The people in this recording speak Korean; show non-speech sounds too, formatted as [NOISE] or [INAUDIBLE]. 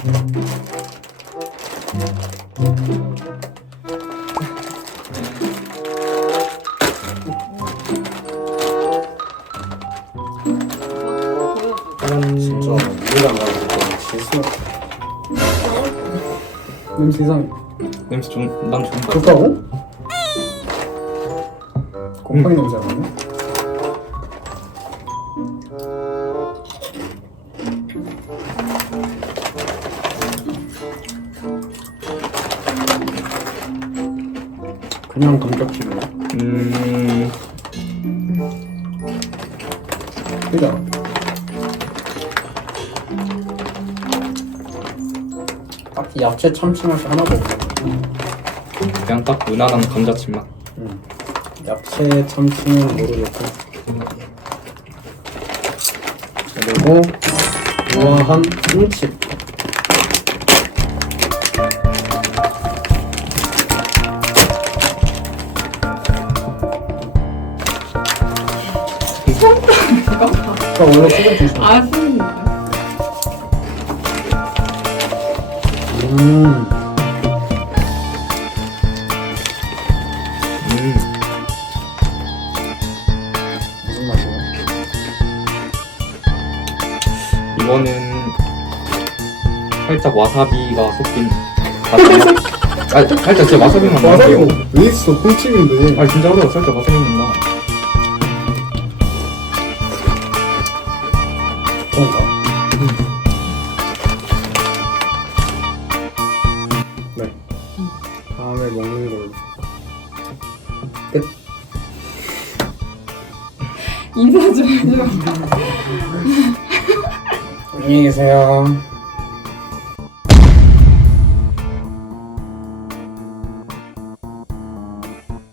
진짜 이해가 안 가고 실수. 냄새 이상. 냄새 좀, 난 좋은 거 같아. 좋다고? 곰팡이 냄새 안 나네? 그냥 감격지네. 음, 그죠? 딱히 야채 참치 맛이 하나도 없어. 그냥 딱 무난한 감자칩 맛. 응. 야채 참치는 모르겠고. 그리고 우아한 흰칩. 아까 원래 소금 주시면 아 승리니까. 음. 음, 무슨 맛이야? 이거는 살짝 와사비가 섞인 [LAUGHS] 맛. 아, 살짝 진짜 와사비만 나는데요. 와사비가 왜 있어? 꿀팁인데. 아, 진짜로 살짝 와사비만 네. 다음에 먹는 걸로. 끝. 인사 좀 해줘. 안녕히 계세요.